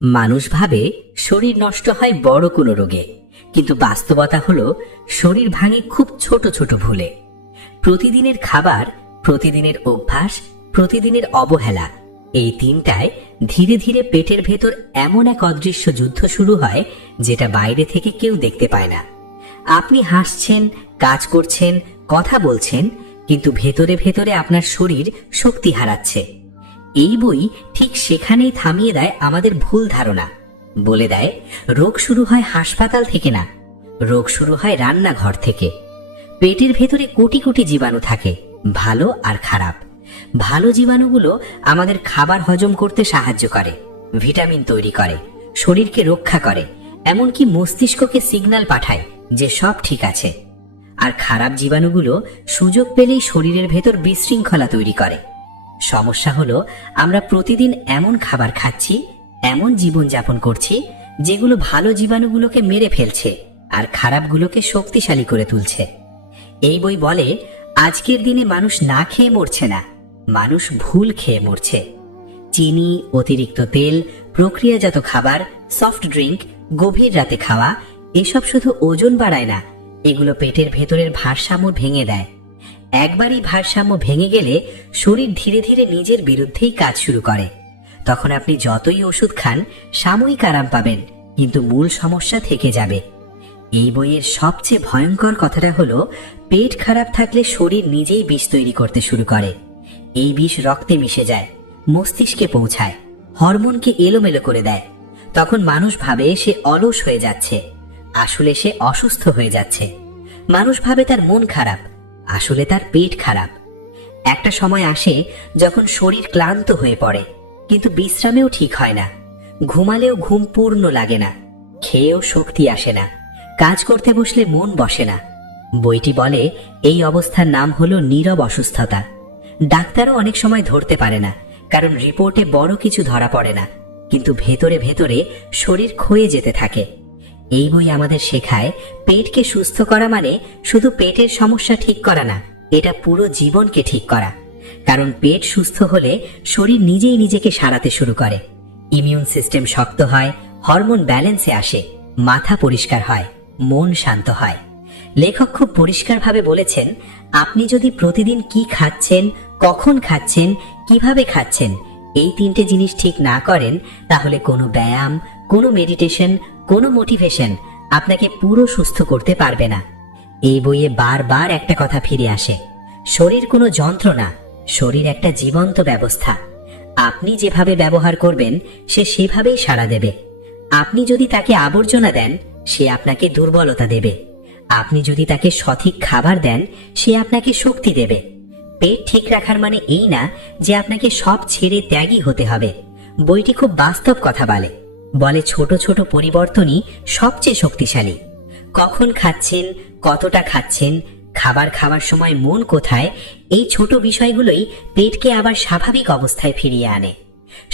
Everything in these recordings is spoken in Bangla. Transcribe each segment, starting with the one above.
মানুষ ভাবে শরীর নষ্ট হয় বড় কোনো রোগে, কিন্তু বাস্তবতা হলো শরীর ভাঙে খুব ছোট ছোট ভুলে। প্রতিদিনের খাবার, প্রতিদিনের অভ্যাস, প্রতিদিনের অবহেলা, এই তিনটায় ধীরে ধীরে পেটের ভেতর এমন এক অদৃশ্য যুদ্ধ শুরু হয় যেটা বাইরে থেকে কেউ দেখতে পায় না। আপনি হাসছেন, কাজ করছেন, কথা বলছেন, কিন্তু ভেতরে ভেতরে আপনার শরীর শক্তি হারাচ্ছে। এই বই ঠিক সেখানেই থামিয়ে দেয় আমাদের ভুল ধারণা। বলে দেয় রোগ শুরু হয় হাসপাতাল থেকে না, রোগ শুরু হয় রান্নাঘর থেকে। পেটের ভেতরে কোটি কোটি জীবাণু থাকে, ভালো আর খারাপ। ভালো জীবাণুগুলো আমাদের খাবার হজম করতে সাহায্য করে, ভিটামিন তৈরি করে, শরীরকে রক্ষা করে, এমনকি মস্তিষ্ককে সিগন্যাল পাঠায় যে সব ঠিক আছে। আর খারাপ জীবাণুগুলো সুযোগ পেলেই শরীরের ভেতর বিশৃঙ্খলা তৈরি করে। সমস্যা হলো আমরা প্রতিদিন এমন খাবার খাচ্ছি, এমন জীবনযাপন করছি যেগুলো ভালো জীবাণুগুলোকে মেরে ফেলছে আর খারাপগুলোকে শক্তিশালী করে তুলছে। এই বই বলে আজকের দিনে মানুষ না খেয়ে মরছে না, মানুষ ভুল খেয়ে মরছে। চিনি, অতিরিক্ত তেল, প্রক্রিয়াজাত খাবার, সফট ড্রিঙ্ক, গভীর রাতে খাওয়া, এসব শুধু ওজন বাড়ায় না, এগুলো পেটের ভেতরের ভারসাম্য ভেঙে দেয়। একবারই ভারসাম্য ভেঙে গেলে শরীর ধীরে ধীরে নিজের বিরুদ্ধেই কাজ শুরু করে। তখন আপনি যতই ওষুধ খান সাময়িক আরাম পাবেন, কিন্তু মূল সমস্যা থেকে যাবে। এই বইয়ের সবচেয়ে ভয়ঙ্কর কথাটা হলো পেট খারাপ থাকলে শরীর নিজেই বিষ তৈরি করতে শুরু করে। এই বিষ রক্তে মিশে যায়, মস্তিষ্কে পৌঁছায়, হরমোনকে এলোমেলো করে দেয়। তখন মানুষ ভাবে সে অলস হয়ে যাচ্ছে, আসলে সে অসুস্থ হয়ে যাচ্ছে। মানুষ ভাবে তার মন খারাপ, আসলে তার পেট খারাপ। একটা সময় আসে যখন শরীর ক্লান্ত হয়ে পড়ে, কিন্তু বিশ্রামেও ঠিক হয় না, ঘুমালেও ঘুম পূর্ণ লাগে না, খেয়েও শক্তি আসে না, কাজ করতে বসলে মন বসে না। বইটি বলে এই অবস্থার নাম হলো নীরব অসুস্থতা। ডাক্তারও অনেক সময় ধরতে পারে না, কারণ রিপোর্টে বড় কিছু ধরা পড়ে না, কিন্তু ভেতরে ভেতরে শরীর ক্ষয়ে যেতে থাকে। এই বই আমাদের শেখায় পেটকে সুস্থ করা মানে শুধু পেটের সমস্যা ঠিক করা না, এটা পুরো জীবনকে ঠিক করা। কারণ পেট সুস্থ হলে শরীর নিজেই নিজেকে সারাতে শুরু করে, ইমিউন সিস্টেম শক্ত হয়, হরমোন ব্যালেন্সে আসে, মাথা পরিষ্কার হয়, মন শান্ত হয়। লেখক খুব পরিষ্কারভাবে বলেছেন আপনি যদি প্রতিদিন কি খাচ্ছেন, কখন খাচ্ছেন, কিভাবে খাচ্ছেন, এই তিনটে জিনিস ঠিক না করেন, তাহলে কোনো ব্যায়াম, কোনো মেডিটেশন, কোনো মোটিভেশন আপনাকে পুরো সুস্থ করতে পারবে না। এই বইয়ে বারবার একটা কথা ফিরে আসে, শরীর কোনো যন্ত্র না, শরীর একটা জীবন্ত ব্যবস্থা। আপনি যেভাবে ব্যবহার করবেন সে সেভাবেই সাড়া দেবে। আপনি যদি তাকে আবর্জনা দেন সে আপনাকে দুর্বলতা দেবে, আপনি যদি তাকে সঠিক খাবার দেন সে আপনাকে শক্তি দেবে। পেট ঠিক রাখার মানে এই না যে আপনাকে সব ছেড়ে ত্যাগী হতে হবে। বইটি খুব বাস্তব কথা বলে ছোট ছোট পরিবর্তনই সবচেয়ে শক্তিশালী। কখন খাচ্ছেন, কতটা খাচ্ছেন, খাবার খাওয়ার সময় মন কোথায়, এই ছোট বিষয়গুলোই পেটকে আবার স্বাভাবিক অবস্থায় ফিরিয়ে আনে।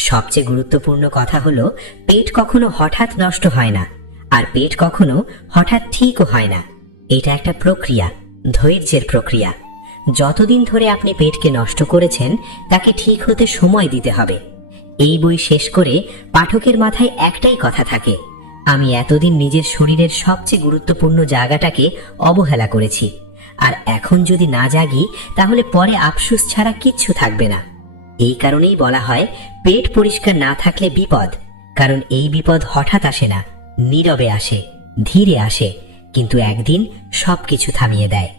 সবচেয়ে গুরুত্বপূর্ণ কথা হলো পেট কখনো হঠাৎ নষ্ট হয় না, আর পেট কখনো হঠাৎ ঠিকও হয় না। এটা একটা প্রক্রিয়া, ধৈর্যের প্রক্রিয়া। যতদিন ধরে আপনি পেটকে নষ্ট করেছেন তাকে ঠিক হতে সময় দিতে হবে। এই বই শেষ করে পাঠকের মাথায় একটাই কথা থাকে, আমি এতদিন নিজের শরীরের সবচেয়ে গুরুত্বপূর্ণ জায়গাটাকে অবহেলা করেছি, আর এখন যদি না জাগি তাহলে পরে আফসোস ছাড়া কিচ্ছু থাকবে না। এই কারণেই বলা হয় পেট পরিষ্কার না থাকলে বিপদ, কারণ এই বিপদ হঠাৎ আসে না, নীরবে আসে, ধীরে আসে, কিন্তু একদিন সবকিছু থামিয়ে দেয়।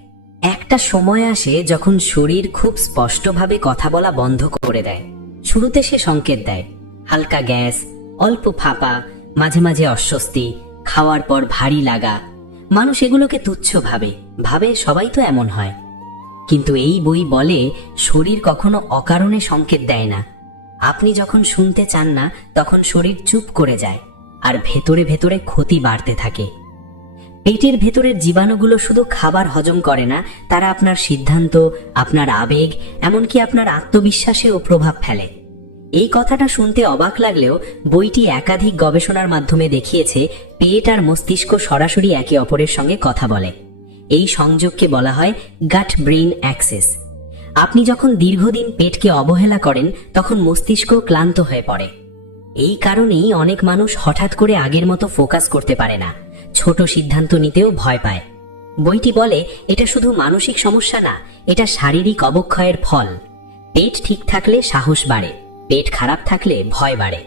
একটা সময় আসে যখন শরীর খুব স্পষ্টভাবে কথা বলা বন্ধ করে দেয়। শুরুতে সে সংকেত দেয়, হালকা গ্যাস, অল্প ফাঁপা, মাঝে মাঝে অস্বস্তি, খাওয়ার পর ভারী লাগা। মানুষ এগুলোকে তুচ্ছ ভাবে সবাই তো এমন হয়। কিন্তু এই বই বলে শরীর কখনো অকারণে সংকেত দেয় না। আপনি যখন শুনতে চান না তখন শরীর চুপ করে যায়, আর ভেতরে ভেতরে ক্ষতি বাড়তে থাকে। পেটের ভেতরের জীবাণুগুলো শুধু খাবার হজম করে না, তারা আপনার সিদ্ধান্ত, আপনার আবেগ, এমনকি আপনার আত্মবিশ্বাসেও প্রভাব ফেলে। এই কথাটা শুনতে অবাক লাগলেও বইটি একাধিক গবেষণার মাধ্যমে দেখিয়েছে পেট আর মস্তিষ্ক সরাসরি একে অপরের সঙ্গে কথা বলে। এই সংযোগকে বলা হয় গাট ব্রেইন অ্যাক্সেস। আপনি যখন দীর্ঘদিন পেটকে অবহেলা করেন তখন মস্তিষ্ক ক্লান্ত হয়ে পড়ে। এই কারণেই অনেক মানুষ হঠাৎ করে আগের মতো ফোকাস করতে পারে না, ছোট সিদ্ধান্ত নিতেও ভয় পায়। বইটি বলে এটা শুধু মানসিক সমস্যা না, এটা শারীরিক অবক্ষয়ের ফল। পেট ঠিক থাকলে সাহস বাড়ে, পেট খারাপ থাকলে ভয় বাড়ে।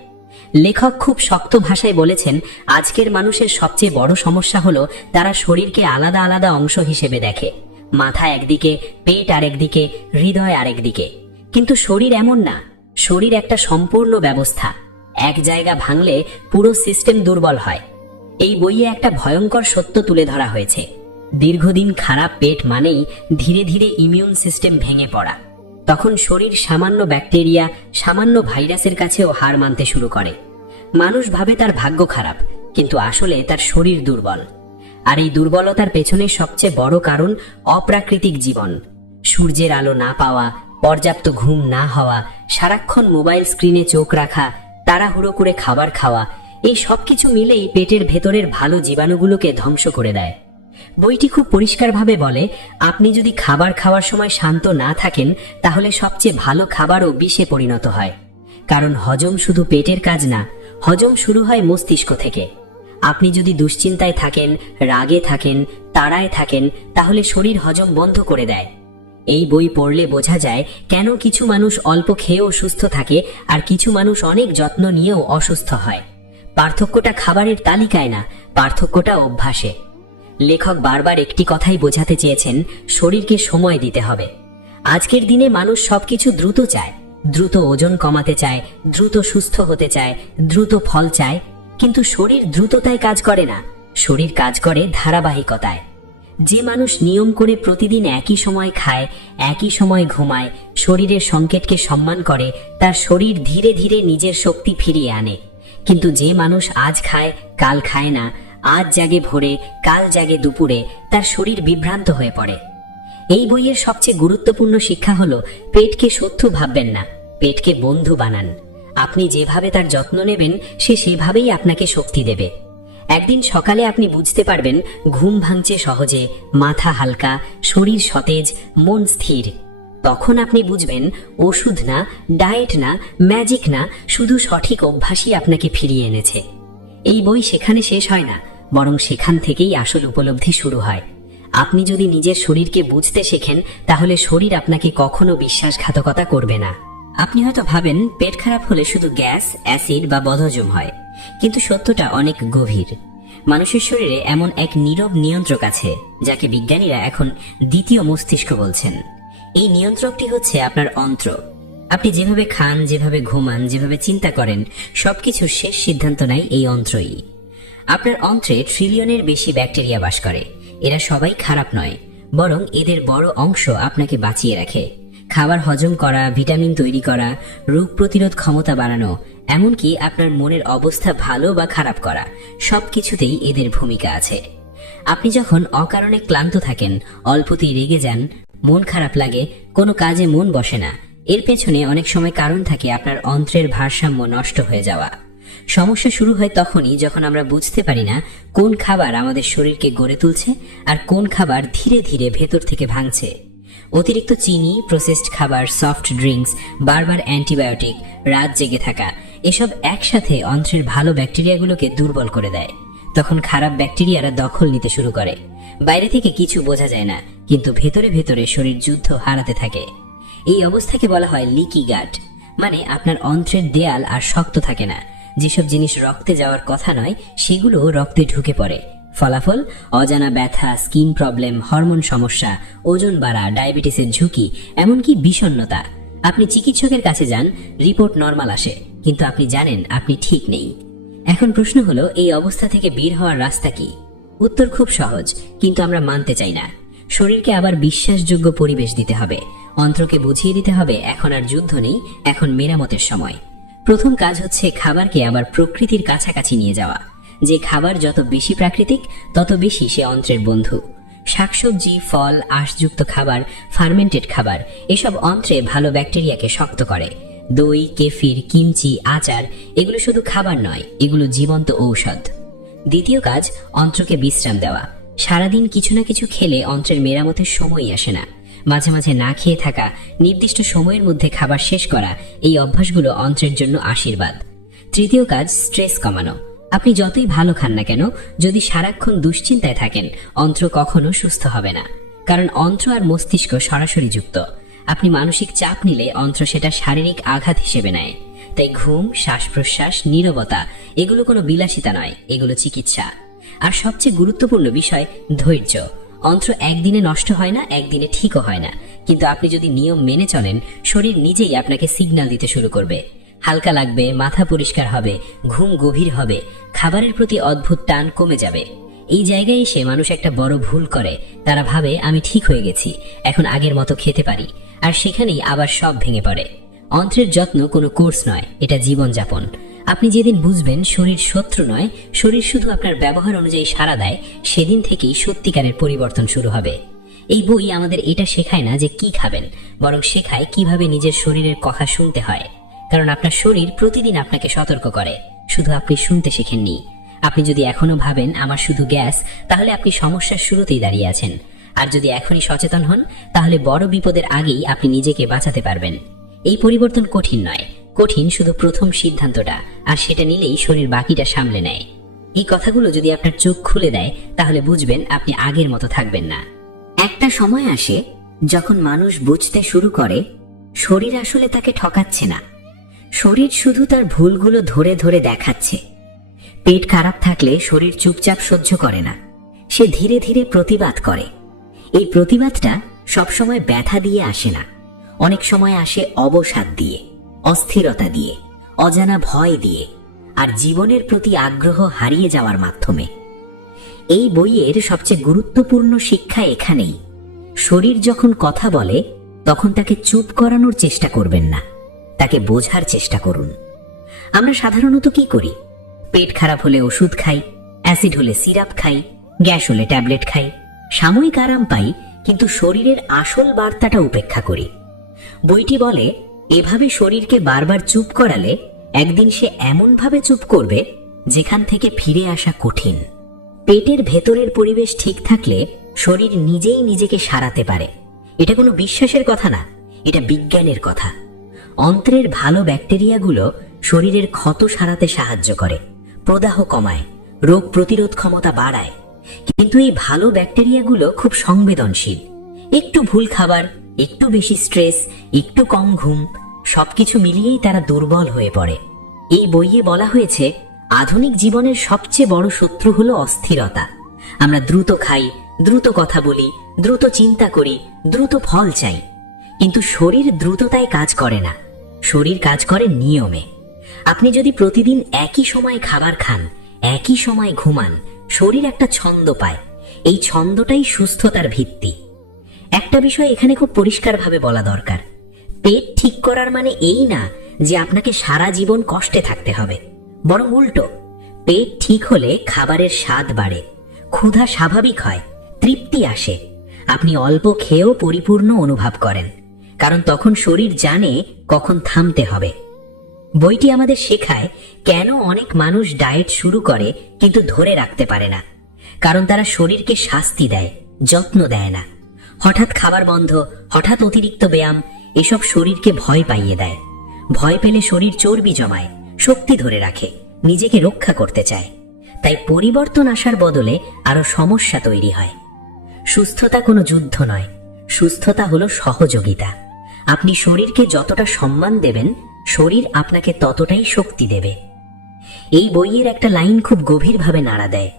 লেখক খুব শক্ত ভাষায় বলেছেন, আজকের মানুষের সবচেয়ে বড় সমস্যা হলো তারা শরীরকে আলাদা আলাদা অংশ হিসেবে দেখে। মাথা একদিকে, পেট আরেকদিকে, হৃদয় আরেকদিকে। কিন্তু শরীর এমন না, শরীর একটা সম্পূর্ণ ব্যবস্থা। এক জায়গা ভাঙলে পুরো সিস্টেম দুর্বল হয়। এই বইয়ে একটা ভয়ঙ্কর সত্য তুলে ধরা হয়েছে। দীর্ঘদিন খারাপ পেট মানেই ধীরে ধীরে ইমিউন সিস্টেম ভেঙে পড়া। তখন শরীর সামান্য ব্যাকটেরিয়া, সামান্য ভাইরাসের কাছেও হার মানতে শুরু করে। মানুষ ভাবে তার ভাগ্য খারাপ, কিন্তু আসলে তার শরীর দুর্বল। আর এই দুর্বলতার পেছনে সবচেয়ে বড় কারণ অপ্রাকৃতিক জীবন। সূর্যের আলো না পাওয়া, পর্যাপ্ত ঘুম না হওয়া, সারাক্ষণ মোবাইল স্ক্রিনে চোখ রাখা, তাড়াহুড়ো করে খাবার খাওয়া, এই সবকিছু মিলেই পেটের ভেতরের ভালো জীবাণুগুলোকে ধ্বংস করে দেয়। বইটি খুব পরিষ্কারভাবে বলে, আপনি যদি খাবার খাওয়ার সময় শান্ত না থাকেন, তাহলে সবচেয়ে ভালো খাবারও বিষে পরিণত হয়। কারণ হজম শুধু পেটের কাজ না, হজম শুরু হয় মস্তিষ্ক থেকে। আপনি যদি দুশ্চিন্তায় থাকেন, রাগে থাকেন, তাড়ায় থাকেন, তাহলে শরীর হজম বন্ধ করে দেয়। এই বই পড়লে বোঝা যায় কেন কিছু মানুষ অল্প খেয়েও সুস্থ থাকে আর কিছু মানুষ অনেক যত্ন নিয়েও অসুস্থ হয়। পার্থক্যটা খাবারের তালিকায় না, পার্থক্যটা অভ্যাসে। লেখক বারবার একটি কথাই বোঝাতে চেয়েছেন, শরীরকে সময় দিতে হবে। আজকের দিনে মানুষ সবকিছু দ্রুত চায়, দ্রুত ওজন কমাতে চায়, দ্রুত সুস্থ হতে চায়, দ্রুত ফল চায়। কিন্তু শরীর দ্রুততায় কাজ করে না, শরীর কাজ করে ধারাবাহিকতায়। যে মানুষ নিয়ম করে প্রতিদিন একই সময় খায়, একই সময় ঘুমায়, শরীরের সংকেতকে সম্মান করে, তার শরীর ধীরে ধীরে নিজের শক্তি ফিরিয়ে আনে। কিন্তু যে মানুষ আজ খায়, কাল খায় না, আজ জাগে ভোরে, কাল জাগে দুপুরে, তার শরীর বিভ্রান্ত হয়ে পড়ে। এই বইয়ের সবচেয়ে গুরুত্বপূর্ণ শিক্ষা হলো, পেটকে শত্রু ভাববেন না, পেটকে বন্ধু বানান। আপনি যেভাবে তার যত্ন নেবেন, সে সেভাবেই আপনাকে শক্তি দেবে। একদিন সকালে আপনি বুঝতে পারবেন ঘুম ভাঙছে সহজে, মাথা হালকা, শরীর সতেজ, মন স্থির। তখন আপনি বুঝবেন ওষুধ না, ডায়েট না, ম্যাজিক না, শুধু সঠিক অভ্যাসই আপনাকে ফিরিয়ে এনেছে। এই বই সেখানে শেষ হয় না, বরং সেখান থেকেই আসল উপলব্ধি শুরু হয়। আপনি যদি নিজের শরীরকে বুঝতে শেখেন, তাহলে শরীর আপনাকে কখনো বিশ্বাসঘাতকতা করবে না। আপনি হয়তো ভাবেন পেট খারাপ হলে শুধু গ্যাস, অ্যাসিড বা বদহজম হয়, কিন্তু সত্যটা অনেক গভীর। মানুষের শরীরে এমন এক নীরব নিয়ন্ত্রক আছে, যাকে বিজ্ঞানীরা এখন দ্বিতীয় মস্তিষ্ক বলছেন। এই নিয়ন্ত্রকটি হচ্ছে আপনার অন্ত্র। আপনি যেভাবে খান, যেভাবে ঘুমান, যেভাবে চিন্তা করেন, সবকিছুর শেষ সিদ্ধান্ত নেয় এই অন্ত্রই। আপনার অন্ত্রে ট্রিলিয়নের বেশি ব্যাকটেরিয়া বাস করে। এরা সবাই খারাপ নয়, বরং এদের বড় অংশ আপনাকে বাঁচিয়ে রাখে। খাবার হজম করা, ভিটামিন তৈরি করা, রোগ প্রতিরোধ ক্ষমতা বাড়ানো, এমনকি আপনার মনের অবস্থা ভালো বা খারাপ করা, সবকিছুতেই এদের ভূমিকা আছে। আপনি যখন অকারণে ক্লান্ত থাকেন, অল্পতেই রেগে যান, মন খারাপ লাগে, কোনো কাজে মন বসে না, এর পেছনে অনেক সময় কারণ থাকে আপনার অন্ত্রের ভারসাম্য নষ্ট হয়ে যাওয়া। সমস্যা শুরু হয় তখনই যখন আমরা বুঝতে পারি না কোন খাবার আমাদের শরীরকে গড়ে তুলছে আর কোন খাবার ধীরে ধীরে ভেতর থেকে ভাঙছে। অতিরিক্ত চিনি, প্রসেসড খাবার, সফট ড্রিঙ্কস, বারবার অ্যান্টিবায়োটিক, রাত জেগে থাকা, এসব একসাথে অন্ত্রের ভালো ব্যাকটেরিয়াগুলোকে দুর্বল করে দেয়। তখন খারাপ ব্যাকটেরিয়ারা দখল নিতে শুরু করে। বাইরে থেকে কিছু বোঝা যায় না, কিন্তু ভেতরে ভেতরে শরীর যুদ্ধ হারাতে থাকে। এই অবস্থাকে বলা হয় লিকি গাট, মানে আপনার অন্ত্রের দেয়াল আর শক্ত থাকে না। যেসব জিনিস রক্তে যাওয়ার কথা নয়, সেগুলো রক্তে ঢুকে পড়ে। ফলাফল অজানা ব্যথা, স্কিন প্রবলেম, হরমোন সমস্যা, ওজন বাড়া, ডায়াবেটিসের ঝুঁকি, এমনকি বিষণ্ণতা। আপনি চিকিৎসকের কাছে যান, রিপোর্ট নরমাল আসে, কিন্তু আপনি জানেন আপনি ঠিক নেই। এখন প্রশ্ন হলো, এই অবস্থা থেকে বের হওয়ার রাস্তা কি? উত্তর খুব সহজ, কিন্তু আমরা মানতে চাই না। শরীরকে আবার বিশ্বাসযোগ্য পরিবেশ দিতে হবে। অন্ত্রকে বুঝিয়ে দিতে হবে এখন আর যুদ্ধ নেই, এখন মেরামতের সময়। প্রথম কাজ হচ্ছে খাবারকে আবার প্রকৃতির কাছাকাছি নিয়ে যাওয়া। যে খাবার যত বেশি প্রাকৃতিক, তত বেশি সে অন্ত্রের বন্ধু। শাকসবজি, ফল, আঁশযুক্ত খাবার, ফার্মেন্টেড খাবার, এসব অন্ত্রে ভালো ব্যাকটেরিয়াকে শক্ত করে। দই, কেফির, কিমচি, আচার, এগুলো শুধু খাবার নয়, এগুলো জীবন্ত ঔষধ। দ্বিতীয় কাজ, অন্ত্রকে বিশ্রাম দেওয়া। সারাদিন কিছু না কিছু খেলে অন্ত্রের মেরামতের সময়ই আসে না। মাঝে মাঝে না খেয়ে থাকা, নির্দিষ্ট সময়ের মধ্যে খাবার শেষ করা, এই অভ্যাসগুলো অন্ত্রের জন্য আশীর্বাদ। তৃতীয় কাজ স্ট্রেস কমানো। আপনি যতই ভালো খান না কেন, যদি সারাক্ষণ দুশ্চিন্তায় থাকেন, অন্ত্র কখনো সুস্থ হবে না। কারণ অন্ত্র আর মস্তিষ্ক সরাসরি যুক্ত। আপনি মানসিক চাপ নিলে অন্ত্র সেটা শারীরিক আঘাত হিসেবে নেয়। তাই ঘুম, শ্বাস প্রশ্বাস, নীরবতা এগুলো কোনো বিলাসিতা নয়, এগুলো চিকিৎসা। আর সবচেয়ে গুরুত্বপূর্ণ বিষয় ধৈর্য। অন্ত্র একদিনে নষ্ট হয় না, একদিনে ঠিকও হয় না, কিন্তু আপনি যদি নিয়ম মেনে চলেন, শরীর নিজেই আপনাকে সিগন্যাল দিতে শুরু করবে। হালকা লাগবে, মাথা পরিষ্কার হবে, ঘুম গভীর হবে, খাবারের প্রতি অদ্ভুত টান কমে যাবে। এই জায়গায় এসে মানুষ একটা বড় ভুল করে। তারা ভাবে আমি ঠিক হয়ে গেছি, এখন আগের মতো খেতে পারি, আর সেখানেই আবার সব ভেঙে পড়ে। অন্ত্রের যত্ন কোনো কোর্স নয়, এটা জীবনযাপন। আপনি যেদিন বুঝবেন শরীর শত্রু নয়, শরীর শুধু আপনার ব্যবহার অনুযায়ী সাড়া দেয়, সেদিন থেকেই সত্যিকারের পরিবর্তন শুরু হবে। এই বই আমাদের এটা শেখায় না যে কি খাবেন, বরং শেখায় কিভাবে নিজের শরীরের কথা শুনতে হয়। কারণ আপনার শরীর প্রতিদিন আপনাকে সতর্ক করে, শুধু আপনি শুনতে শেখেননি। আপনি যদি এখনো ভাবেন আমার শুধু গ্যাস, তাহলে আপনি সমস্যার শুরুতেই দাঁড়িয়ে আছেন। আর যদি এখনই সচেতন হন, তাহলে বড় বিপদের আগেই আপনি নিজেকে বাঁচাতে পারবেন। এই পরিবর্তন কঠিন নয়, কঠিন শুধু প্রথম সিদ্ধান্তটা, আর সেটা নিলেই শরীর বাকিটা সামলে নেয়। এই কথাগুলো যদি আপনার চোখ খুলে দেয়, তাহলে বুঝবেন আপনি আগের মতো থাকবেন না। একটা সময় আসে যখন মানুষ বুঝতে শুরু করে শরীর আসলে তাকে ঠকাচ্ছে না, শরীর শুধু তার ভুলগুলো ধরে ধরে দেখাচ্ছে। পেট খারাপ থাকলে শরীর চুপচাপ সহ্য করে না, সে ধীরে ধীরে প্রতিবাদ করে। এই প্রতিবাদটা সবসময় ব্যথা দিয়ে আসে না, অনেক সময় আসে অবসাদ দিয়ে, অস্থিরতা দিয়ে, অজানা ভয় দিয়ে, আর জীবনের প্রতি আগ্রহ হারিয়ে যাওয়ার মাধ্যমে। এই বইয়ের সবচেয়ে গুরুত্বপূর্ণ শিক্ষা এখানেই। শরীর যখন কথা বলে, তখন তাকে চুপ করানোর চেষ্টা করবেন না, তাকে বোঝার চেষ্টা করুন। আমরা সাধারণত কি করি? পেট খারাপ হলে ওষুধ খাই, অ্যাসিড হলে সিরাপ খাই, গ্যাস হলে ট্যাবলেট খাই, সাময়িক আরাম পাই, কিন্তু শরীরের আসল বার্তাটা উপেক্ষা করি। বইটি বলে এভাবে শরীরকে বারবার চুপ করালে একদিন সে এমনভাবে চুপ করবে যেখান থেকে ফিরে আসা কঠিন। পেটের ভেতরের পরিবেশ ঠিক থাকলে শরীর নিজেই নিজেকে সারাতে পারে। এটা কোনো বিশ্বাসের কথা না, এটা বিজ্ঞানের কথা। অন্ত্রের ভালো ব্যাকটেরিয়াগুলো শরীরের ক্ষত সারাতে সাহায্য করে, প্রদাহ কমায়, রোগ প্রতিরোধ ক্ষমতা বাড়ায়। কিন্তু এই ভালো ব্যাকটেরিয়াগুলো খুব সংবেদনশীল। একটু ভুল খাবার, একটু বেশি স্ট্রেস, একটু কম ঘুম, সবকিছু মিলিয়েই তারা দুর্বল হয়ে পড়ে। এই বইয়ে বলা হয়েছে আধুনিক জীবনের সবচেয়ে বড় শত্রু হলো অস্থিরতা। আমরা দ্রুত খাই, দ্রুত কথা বলি, দ্রুত চিন্তা করি, দ্রুত ফল চাই, কিন্তু শরীর দ্রুততায় কাজ করে না, শরীর কাজ করে নিয়মে। আপনি যদি প্রতিদিন একই সময় খাবার খান, একই সময় ঘুমান, শরীর একটা ছন্দ পায়। এই ছন্দটাই সুস্থতার ভিত্তি। একটা বিষয় এখানে খুব পরিষ্কারভাবে বলা দরকার, পেট ঠিক করার মানে এই না যে আপনাকে সারা জীবন কষ্টে থাকতে হবে, বরং উল্টো। পেট ঠিক হলে খাবারের স্বাদ বাড়ে, ক্ষুধা স্বাভাবিক হয়, তৃপ্তি আসে, আপনি অল্প খেয়েও পরিপূর্ণ অনুভব করেন, কারণ তখন শরীর জানে কখন থামতে হবে। বইটি আমাদের শেখায় কেন অনেক মানুষ ডায়েট শুরু করে কিন্তু ধরে রাখতে পারে না। কারণ তারা শরীরকে শাস্তি দেয়, যত্ন দেয় না। হঠাৎ খাবার বন্ধ, হঠাৎ অতিরিক্ত ব্যায়াম, এসব শরীরকে ভয় পাইয়ে দেয়। ভয় পেলে শরীর চর্বি জমায়, শক্তি ধরে রাখে, নিজেকে রক্ষা করতে চায়। তাই পরিবর্তন আসার বদলে আরো সমস্যা তৈরি হয়। সুস্থতা কোনো যুদ্ধ নয়, সুস্থতা হলো সহযোগিতা। আপনি শরীরকে যতটা সম্মান দেবেন, শরীর আপনাকে ততটাই শক্তি দেবে। এই বইয়ের একটা লাইন খুব গভীরভাবে নাড়া দেয়,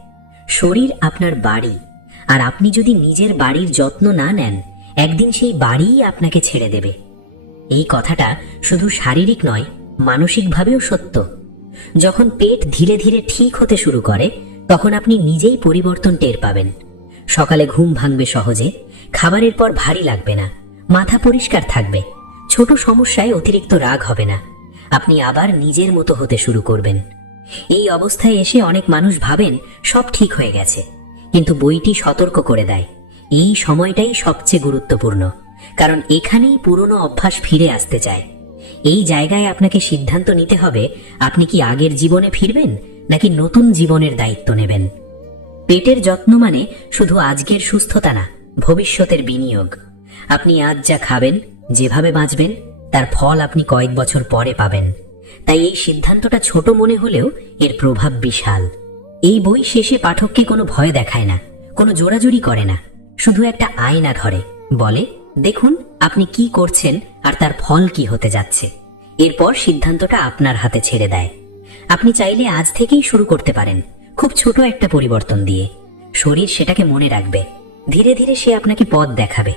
শরীর আপনার বাড়ি, আর আপনি যদি নিজের বাড়ির যত্ন না নেন, একদিন সেই বাড়িই আপনাকে ছেড়ে দেবে। এই কথাটা শুধু শারীরিক নয়, মানসিকভাবেও সত্য। যখন পেট ধীরে ধীরে ঠিক হতে শুরু করে, তখন আপনি নিজেই পরিবর্তন টের পাবেন। সকালে ঘুম ভাঙবে সহজে, খাবারের পর ভারী লাগবে না, মাথা পরিষ্কার থাকবে, ছোট সমস্যায় অতিরিক্ত রাগ হবে না, আপনি আবার নিজের মতো হতে শুরু করবেন। এই অবস্থায় এসে অনেক মানুষ ভাবেন সব ঠিক হয়ে গেছে, কিন্তু বইটি সতর্ক করে দেয় এই সময়টাই সবচেয়ে গুরুত্বপূর্ণ, কারণ এখানেই পুরনো অভ্যাস ফিরে আসতে চায়। এই জায়গায় আপনাকে সিদ্ধান্ত নিতে হবে, আপনি কি আগের জীবনে ফিরবেন নাকি নতুন জীবনের দায়িত্ব নেবেন। পেটের যত্ন মানে শুধু আজকের সুস্থতা না, ভবিষ্যতের বিনিয়োগ। আপনি আজ যা খাবেন, যেভাবে বাঁচবেন, তার ফল আপনি কয়েক বছর পরে পাবেন। তাই এই সিদ্ধান্তটা ছোট মনে হলেও এর প্রভাব বিশাল। এই বই শেষে পাঠককে কোনো ভয় দেখায় না, কোনো জোরাজুরি করে না, শুধু একটা আয়না ধরে বলে, দেখুন আপনি কি করছেন আর তার ফল কি হতে যাচ্ছে। এরপর সিদ্ধান্তটা আপনার হাতে ছেড়ে দেয়। আপনি চাইলে আজ থেকেই শুরু করতে পারেন, খুব ছোট একটা পরিবর্তন দিয়ে। শরীর সেটাকে মনে রাখবে, ধীরে ধীরে সে আপনাকে পথ দেখাবে।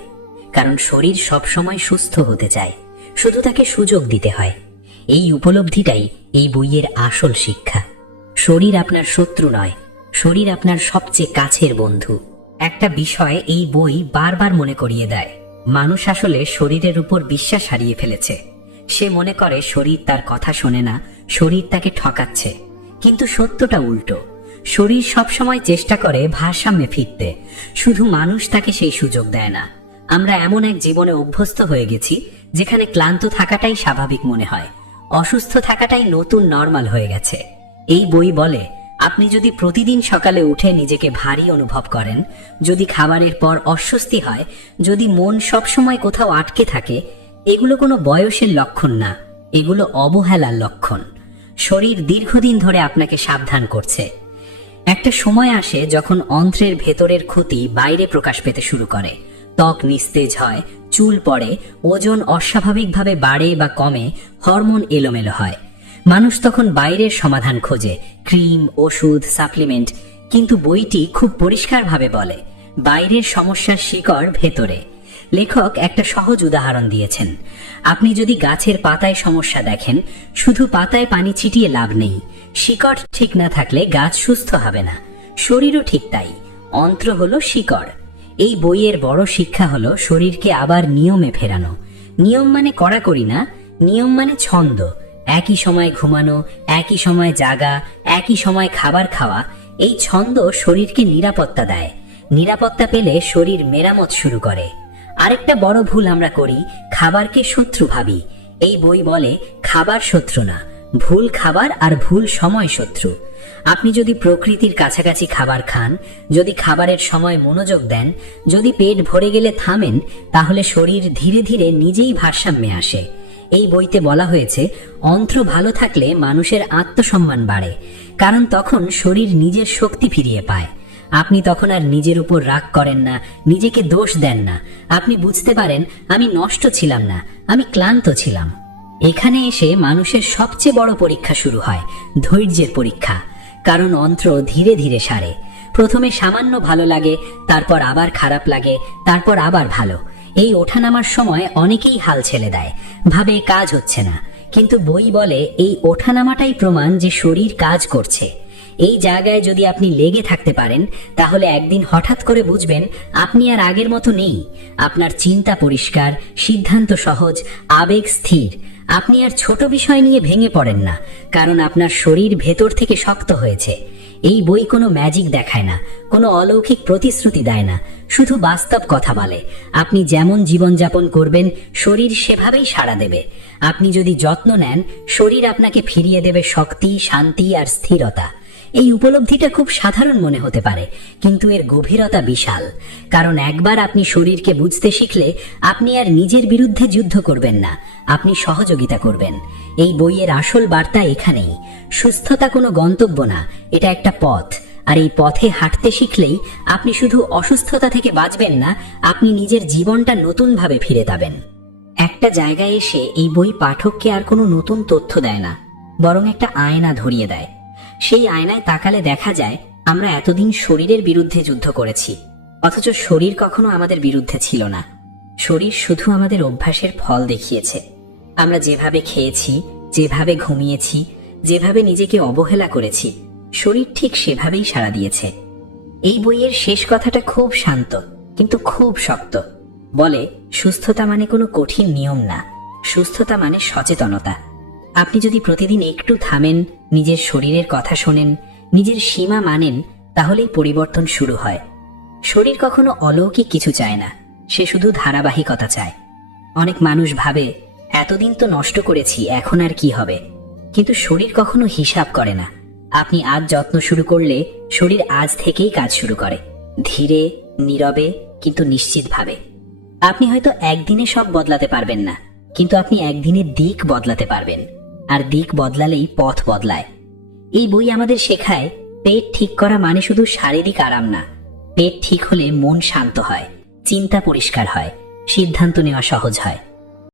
কারণ শরীর সবসময় সুস্থ হতে চায়, শুধু তাকে সুযোগ দিতে হয়। এই উপলব্ধিটাই এই বইয়ের আসল শিক্ষা। শরীর আপনার শত্রু নয়, শরীর আপনার সবচেয়ে কাছের বন্ধু। একটা বিষয় এই বই বারবার মনে করিয়ে দেয়, মানুষ আসলে শরীরের উপর বিশ্বাস হারিয়ে ফেলেছে। সে মনে করে শরীর তার কথা শোনে না, শরীর তাকে ঠকাচ্ছে। কিন্তু সত্যটা উল্টো। শরীর সবসময় চেষ্টা করে ভারসাম্যে ফিরতে, শুধু মানুষ তাকে সেই সুযোগ দেয় না। আমরা এমন এক জীবনে অভ্যস্ত হয়ে গেছি যেখানে ক্লান্ত থাকাটাই স্বাভাবিক মনে হয়, অসুস্থ থাকাটাই নতুন নরমাল হয়ে গেছে। এই বই বলে, আপনি যদি প্রতিদিন সকালে উঠে নিজেকে ভারী অনুভব করেন, যদি খাবারের পর অস্বস্তি হয়, যদি মন সবসময় কোথাও আটকে থাকে, এগুলো কোনো বয়সের লক্ষণ না, এগুলো অবহেলার লক্ষণ। শরীর দীর্ঘদিন ধরে আপনাকে সাবধান করছে। একটা সময় আসে যখন অন্ত্রের ভেতরের ক্ষতি বাইরে প্রকাশ পেতে শুরু করে, ত্বক নিস্তেজ হয়, চুল পড়ে, ওজন অস্বাভাবিকভাবে বাড়ে বা কমে, হরমোন এলোমেলো হয়। মানুষ তখন বাইরের সমাধান খোঁজে, ক্রিম, ওষুধ, সাপ্লিমেন্ট। কিন্তু বইটি খুব পরিষ্কারভাবে বলে, বাইরের সমস্যার শিকড় ভেতরে। লেখক একটা সহজ উদাহরণ দিয়েছেন। আপনি যদি গাছের পাতায় সমস্যা দেখেন, শুধু পাতায় পানি ছিটিয়ে লাভ নেই। শিকড় ঠিক না থাকলে গাছ সুস্থ হবে না। শরীরও ঠিক তাই, অন্ত্র হলো শিকড়। এই বইয়ের বড় শিক্ষা হলো শরীরকে আবার নিয়মে ফেরানো। নিয়ম মানে কড়াকড়ি না, নিয়ম মানে ছন্দ। একই সময় ঘুমানো, একই সময় জাগা, একই সময় খাবার খাওয়া। এই ছন্দ শরীরকে নিরাপত্তা দেয়। নিরাপত্তা পেলে শরীর মেরামত শুরু করে। আরেকটা বড় ভুল আমরা করি, খাবারকে শত্রু ভাবি। এই বই বলে, খাবার শত্রু না, ভুল খাবার আর ভুল সময় শত্রু। আপনি যদি প্রকৃতির কাছাকাছি খাবার খান, যদি খাবারের সময় মনোযোগ দেন, যদি পেট ভরে গেলে থামেন, তাহলে শরীর ধীরে ধীরে নিজেই ভারসাম্যে আসে। এই বইতে বলা হয়েছে, অন্ত্র ভালো থাকলে মানুষের আত্মসম্মান বাড়ে, কারণ তখন শরীর নিজের শক্তি ফিরিয়ে পায়। আপনি তখন আর নিজের উপর রাগ করেন না, নিজেকে দোষ দেন না। আপনি বুঝতে পারেন, আমি নষ্ট ছিলাম না, আমি ক্লান্ত ছিলাম। এখানে এসে মানুষের সবচেয়ে বড় পরীক্ষা শুরু হয়, ধৈর্যের পরীক্ষা। কারণ অন্ত্র ধীরে ধীরে সারে। প্রথমে সামান্য ভালো লাগে, তারপর আবার খারাপ লাগে, তারপর আবার ভালো। এই ওঠানামার সময় অনেকেই হাল ছেড়ে দেয়, ভাবে কাজ হচ্ছে না। কিন্তু বই বলে, এই ওঠানামাটাই প্রমাণ যে শরীর কাজ করছে। এই জায়গায় যদি আপনি লেগে থাকতে পারেন, তাহলে একদিন হঠাৎ করে বুঝবেন আপনি আর আগের মতো নেই। আপনার চিন্তা পরিষ্কার, সিদ্ধান্ত সহজ, আবেগ স্থির। আপনি আর ছোট বিষয় নিয়ে ভেঙে পড়েন না, কারণ আপনার শরীর ভেতর থেকে শক্ত হয়েছে। এই বই কোনো ম্যাজিক দেখায় না, কোনো অলৌকিক প্রতিশ্রুতি দেয় না, শুধু বাস্তব কথা বলে। আপনি যেমন জীবনযাপন করবেন, শরীর সেভাবেই সাড়া দেবে। আপনি যদি যত্ন নেন, শরীর আপনাকে ফিরিয়ে দেবে শক্তি, শান্তি আর স্থিরতা। এই উপলব্ধিটা খুব সাধারণ মনে হতে পারে, কিন্তু এর গভীরতা বিশাল। কারণ একবার আপনি শরীরকে বুঝতে শিখলে, আপনি আর নিজের বিরুদ্ধে যুদ্ধ করবেন না, আপনি সহযোগিতা করবেন। এই বইয়ের আসল বার্তা এখানেই। সুস্থতা কোনো গন্তব্য না, এটা একটা পথ। আর এই পথে হাঁটতে শিখলেই আপনি শুধু অসুস্থতা থেকে বাঁচবেন না, আপনি নিজের জীবনটা নতুনভাবে ফিরে পাবেন। একটা জায়গায় এসে এই বই পাঠককে আর কোনো নতুন তথ্য দেয় না, বরং একটা আয়না ধরিয়ে দেয়। সেই আয়নায় তাকালে দেখা যায়, আমরা এতদিন শরীরের বিরুদ্ধে যুদ্ধ করেছি, অথচ শরীর কখনো আমাদের বিরুদ্ধে ছিল না। শরীর শুধু আমাদের অভ্যাসের ফল দেখিয়েছে। আমরা যেভাবে খেয়েছি, যেভাবে ঘুমিয়েছি, যেভাবে নিজেকে অবহেলা করেছি, শরীর ঠিক সেভাবেই সাড়া দিয়েছে। এই বইয়ের শেষ কথাটা খুব শান্ত, কিন্তু খুব শক্ত। বলে, সুস্থতা মানে কোনো কঠিন নিয়ম না, সুস্থতা মানে সচেতনতা। আপনি যদি প্রতিদিন একটু থামেন, নিজের শরীরের কথা শোনেন, নিজের সীমা মানেন, তাহলেই পরিবর্তন শুরু হয়। শরীর কখনো অলৌকিক কিছু চায় না, সে শুধু ধারাবাহিকতা চায়। অনেক মানুষ ভাবে, এতদিন তো নষ্ট করেছি, এখন আর কি হবে। কিন্তু শরীর কখনো হিসাব করে না। আপনি আজ যত্ন শুরু করলে, শরীর আজ থেকেই কাজ শুরু করে, ধীরে, নীরবে, কিন্তু নিশ্চিতভাবে। আপনি হয়তো একদিনে সব বদলাতে পারবেন না, কিন্তু আপনি একদিনের দিক বদলাতে পারবেন। আর দিক বদলালেই পথ বদলায়। এই বই আমাদের শেখায় পেট ঠিক করা মানে শুধু শারীরিক আরাম না, পেট ঠিক হলে মন শান্ত হয়, চিন্তা পরিষ্কার হয়, সিদ্ধান্ত নেওয়া সহজ হয়।